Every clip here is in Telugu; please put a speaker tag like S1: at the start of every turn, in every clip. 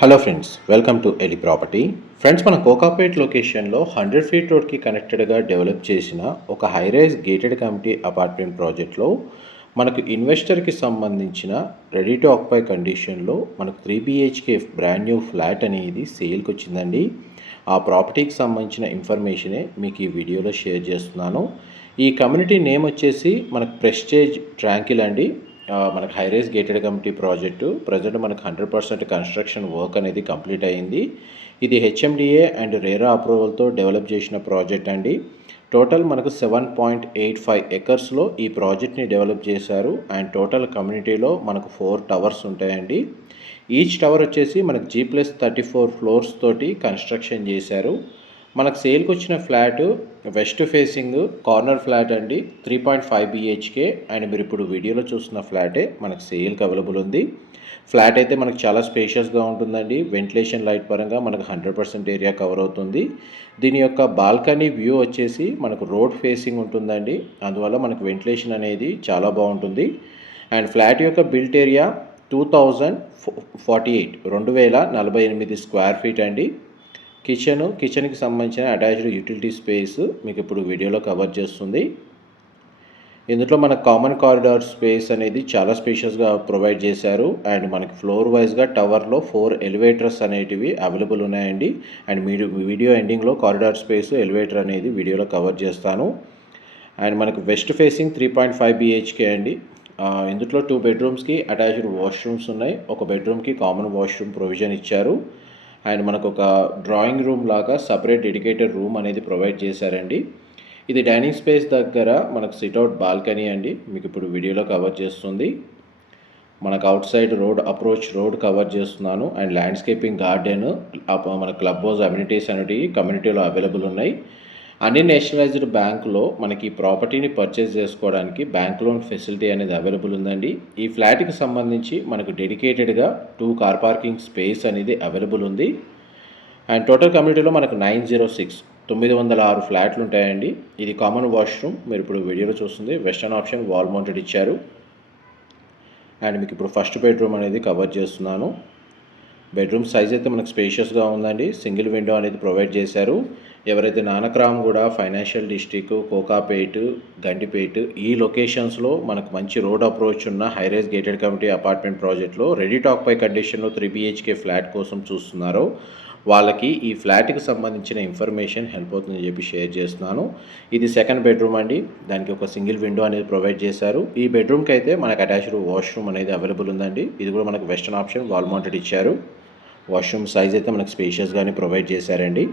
S1: Hello friends welcome to Eli property friends మన కోకాపేట్ లొకేషన్లో హండ్రెడ్ ఫీట్ రోడ్కి కనెక్టెడ్గా డెవలప్ చేసిన ఒక హైరైజ్ గేటెడ్ కమిటీ అపార్ట్మెంట్ ప్రాజెక్ట్లో మనకు ఇన్వెస్టర్కి సంబంధించిన రెడీ టు ఆక్పై కండిషన్లో మనకు three BHK brand new flat అనేది సేల్కి వచ్చిందండి. ఆ ప్రాపర్టీకి సంబంధించిన ఇన్ఫర్మేషనే మీకు ఈ వీడియోలో షేర్ చేస్తున్నాను. ఈ కమ్యూనిటీ నేమ్ వచ్చేసి మనకు ప్రెస్టేజ్ ట్రాంకిల్ అండి. మనకు high rise gated community project present మనకు హండ్రెడ్ పర్సెంట్ కన్స్ట్రక్షన్ వర్క్ అనేది కంప్లీట్ అయ్యింది. ఇది హెచ్ఎండిఏ అండ్ రేరా అప్రూవల్తో డెవలప్ చేసిన ప్రాజెక్ట్ అండి. టోటల్ మనకు సెవెన్ పాయింట్ ఎయిట్ ఫైవ్ ఎకర్స్లో ఈ ప్రాజెక్ట్ని డెవలప్ చేశారు అండ్ టోటల్ కమ్యూనిటీలో మనకు ఫోర్ టవర్స్ ఉంటాయండి. ఈచ్ టవర్ వచ్చేసి మనకు G plus thirty four floors తోటి కన్స్ట్రక్షన్ చేశారు. మనకు సేల్కి వచ్చిన flat west facing corner flat అండి. Three point five BHK and మీరు ఇప్పుడు వీడియోలో చూస్తున్న ఫ్లాటే మనకు సేల్కి అవైలబుల్ ఉంది. ఫ్లాట్ అయితే మనకు చాలా స్పేషియస్గా ఉంటుందండి. వెంటిలేషన్ లైట్ పరంగా మనకు హండ్రెడ్ పర్సెంట్ ఏరియా కవర్ అవుతుంది. దీని యొక్క బాల్కనీ వ్యూ వచ్చేసి మనకు రోడ్ ఫేసింగ్ ఉంటుందండి. అందువల్ల మనకు వెంటిలేషన్ అనేది చాలా బాగుంటుంది. అండ్ ఫ్లాట్ యొక్క built area two thousand forty eight. రెండు వేల నలభై ఎనిమిది స్క్వేర్ ఫీట్ అండి. కిచెన్ కిచెన్కి సంబంధించిన అటాచ్డ్ యూటిలిటీ స్పేస్ మీకు ఇప్పుడు వీడియోలో కవర్ చేస్తుంది. ఇందులో మనకు కామన్ కారిడార్ స్పేస్ అనేది చాలా స్పేషియస్గా ప్రొవైడ్ చేశారు. అండ్ మనకి ఫ్లోర్ వైజ్గా టవర్లో ఫోర్ ఎలివేటర్స్ అనేటివి అవైలబుల్ ఉన్నాయండి. అండ్ మీరు వీడియో ఎండింగ్లో కారిడార్ స్పేస్ ఎలివేటర్ అనేది వీడియోలో కవర్ చేస్తాను. అండ్ మనకు west facing three point five BHK అండి. ఇందులో టూ బెడ్రూమ్స్కి అటాచ్డ్ వాష్రూమ్స్ ఉన్నాయి. ఒక బెడ్రూమ్కి కామన్ వాష్రూమ్ ప్రొవిజన్ ఇచ్చారు. అండ్ మనకు ఒక డ్రాయింగ్ రూమ్ లాగా సపరేట్ డెడికేటెడ్ రూమ్ అనేది ప్రొవైడ్ చేశారండి. ఇది డైనింగ్ స్పేస్ దగ్గర మనకు సిట్అవుట్ బాల్కనీ అండి. మీకు ఇప్పుడు వీడియోలో కవర్ చేస్తుంది. మనకు outside road approach road cover చేస్తున్నాను. అండ్ ల్యాండ్స్కేపింగ్ గార్డెన్ మన క్లబ్ హౌస్ అమ్యూనిటీస్ అనేటివి కమ్యూనిటీలో అవైలబుల్ ఉన్నాయి. అన్ని నేషనలైజ్డ్ బ్యాంకులో మనకి ప్రాపర్టీని పర్చేస్ చేసుకోవడానికి బ్యాంక్ లోన్ ఫెసిలిటీ అనేది అవైలబుల్ ఉందండి. ఈ ఫ్లాట్కి సంబంధించి మనకు డెడికేటెడ్గా టూ కార్ పార్కింగ్ స్పేస్ అనేది అవైలబుల్ ఉంది. అండ్ టోటల్ కమ్యూనిటీలో మనకు నైన్ జీరో సిక్స్ తొమ్మిది వందల ఆరు ఫ్లాట్లు ఉంటాయండి. ఇది కామన్ వాష్రూమ్ మీరు ఇప్పుడు వీడియోలో చూస్తుంది. వెస్టర్న్ ఆప్షన్ వాల్ మౌంటెడ్ ఇచ్చారు. అండ్ మీకు ఇప్పుడు ఫస్ట్ బెడ్రూమ్ అనేది కవర్ చేస్తున్నాను. బెడ్రూమ్ సైజ్ అయితే మనకు స్పేషియస్గా ఉందండి. సింగిల్ విండో అనేది ప్రొవైడ్ చేశారు. ఎవరైతే నానక్రామ్ కూడా ఫైనాన్షియల్ డిస్టిక్ కోకాపేట్ గంటిపేట్ ఈ లొకేషన్స్లో మనకు మంచి రోడ్ అప్రోచ్ ఉన్న high rise gated community apartment ప్రాజెక్ట్లో రెడీ టాక్ పై కండిషన్లో త్రీ బిహెచ్కే ఫ్లాట్ కోసం చూస్తున్నారో. వాళ్ళకి ఈ ఫ్లాట్కి సంబంధించిన ఇన్ఫర్మేషన్ హెల్ప్ అవుతుందని చెప్పి షేర్ చేస్తున్నాను. ఇది సెకండ్ బెడ్రూమ్ అండి. దానికి ఒక సింగిల్ విండో అనేది ప్రొవైడ్ చేశారు. ఈ బెడ్రూమ్కి అయితే మనకు అటాచ్డ్ వాష్రూమ్ అనేది అవైలబుల్ ఉందండి. ఇది కూడా మనకు వెస్టర్న్ ఆప్షన్ వాల్ మౌంటెడ్ ఇచ్చారు. వాష్రూమ్ సైజ్ అయితే మనకు స్పేషియస్గానే ప్రొవైడ్ చేశారండి.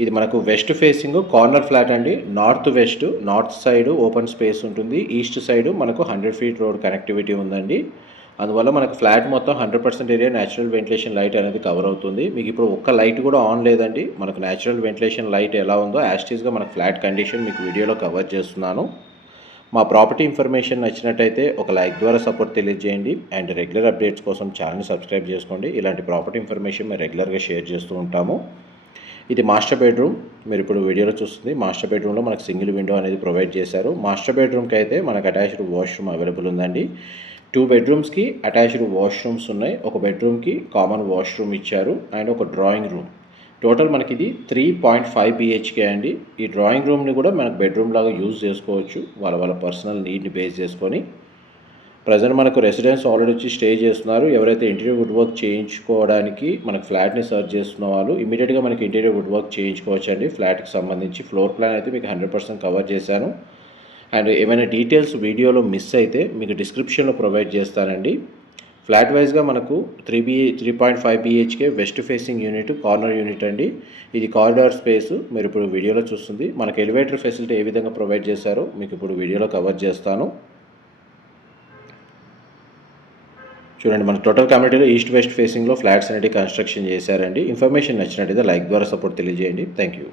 S1: ఇది మనకు వెస్ట్ ఫేసింగ్ కార్నర్ ఫ్లాట్ అండి. North west north side open space ఉంటుంది. ఈస్ట్ సైడ్ మనకు హండ్రెడ్ ఫీట్ రోడ్ కనెక్టివిటీ ఉందండి. అందువల్ల మనకు ఫ్లాట్ మొత్తం hundred percent area natural ventilation light అనేది కవర్ అవుతుంది. మీకు ఇప్పుడు ఒక్క లైట్ కూడా ఆన్ లేదండి. మనకు న్యాచురల్ వెంటిలేషన్ లైట్ ఎలా ఉందో యాస్టీస్గా మనకు ఫ్లాట్ కండిషన్ మీకు వీడియోలో కవర్ చేస్తున్నాను. మా ప్రాపర్టీ ఇన్ఫర్మేషన్ నచ్చినట్టయితే ఒక లైక్ ద్వారా సపోర్ట్ తెలియజేయండి. అండ్ రెగ్యులర్ అప్డేట్స్ కోసం ఛానల్ సబ్స్క్రైబ్ చేసుకోండి. ఇలాంటి ప్రాపర్టీ ఇన్ఫర్మేషన్ మేము రెగ్యులర్గా షేర్ చేస్తూ ఉంటాము. ఇది మాస్టర్ బెడ్రూమ్. మీరు ఇప్పుడు వీడియోలో చూస్తుంది. మాస్టర్ బెడ్రూమ్లో మనకు సింగిల్ విండో అనేది ప్రొవైడ్ చేశారు. మాస్టర్ బెడ్రూమ్కి అయితే మనకు అటాచ్డ్ వాష్రూమ్ అవైలబుల్ ఉందండి. టూ బెడ్రూమ్స్కి అటాచ్డ్ వాష్రూమ్స్ ఉన్నాయి. ఒక బెడ్రూమ్కి కామన్ వాష్రూమ్ ఇచ్చారు. అండ్ ఒక డ్రాయింగ్ రూమ్. టోటల్ మనకి ఇది త్రీ పాయింట్ ఫైవ్ బిహెచ్కే అండి. ఈ డ్రాయింగ్ రూమ్ని కూడా మనకు బెడ్రూమ్ లాగా యూజ్ చేసుకోవచ్చు. వాళ్ళ వాళ్ళ పర్సనల్ నీడ్ని బేస్ చేసుకొని. ప్రజెంట్ మనకు రెసిడెన్స్ ఆల్రెడీ వచ్చి స్టే చేస్తున్నారు. ఎవరైతే ఇంటీరియర్ వుడ్ వర్క్ చేయించుకోవడానికి మనకు ఫ్లాట్ని సర్చ్ చేస్తున్న వాళ్ళు ఇమీడియట్గా మనకి ఇంటీరియర్ వుడ్ వర్క్ చేయించుకోవచ్చు అండి ఫ్లాట్కి సంబంధించి ఫ్లోర్ ప్లాన్ అయితే మీకు హండ్రెడ్ పర్సెంట్ కవర్ చేశాను. అండ్ ఏమైనా డీటెయిల్స్ వీడియోలో మిస్ అయితే మీకు డిస్క్రిప్షన్లో ప్రొవైడ్ చేస్తానండి. ఫ్లాట్ వైజ్గా మనకు three B three point five BHK west facing unit corner unit అండి. ఇది కారిడార్ స్పేస్. మీరు ఇప్పుడు వీడియోలో చూస్తుంది. మనకు ఎలివేటర్ ఫెసిలిటీ ఏ విధంగా ప్రొవైడ్ చేశారో మీకు ఇప్పుడు వీడియోలో కవర్ చేస్తాను. చూడండి మన టోటల్ కమ్యూనిటీలో ఈస్ట్ వెస్ట్ ఫేసింగ్లో ఫ్లాట్స్ అనేవి కన్స్ట్రక్షన్ చేశారండి. ఇన్ఫర్మేషన్ నచ్చినట్టయితే లైక్ ద్వారా సపోర్ట్ తెలియజేయండి. Thank you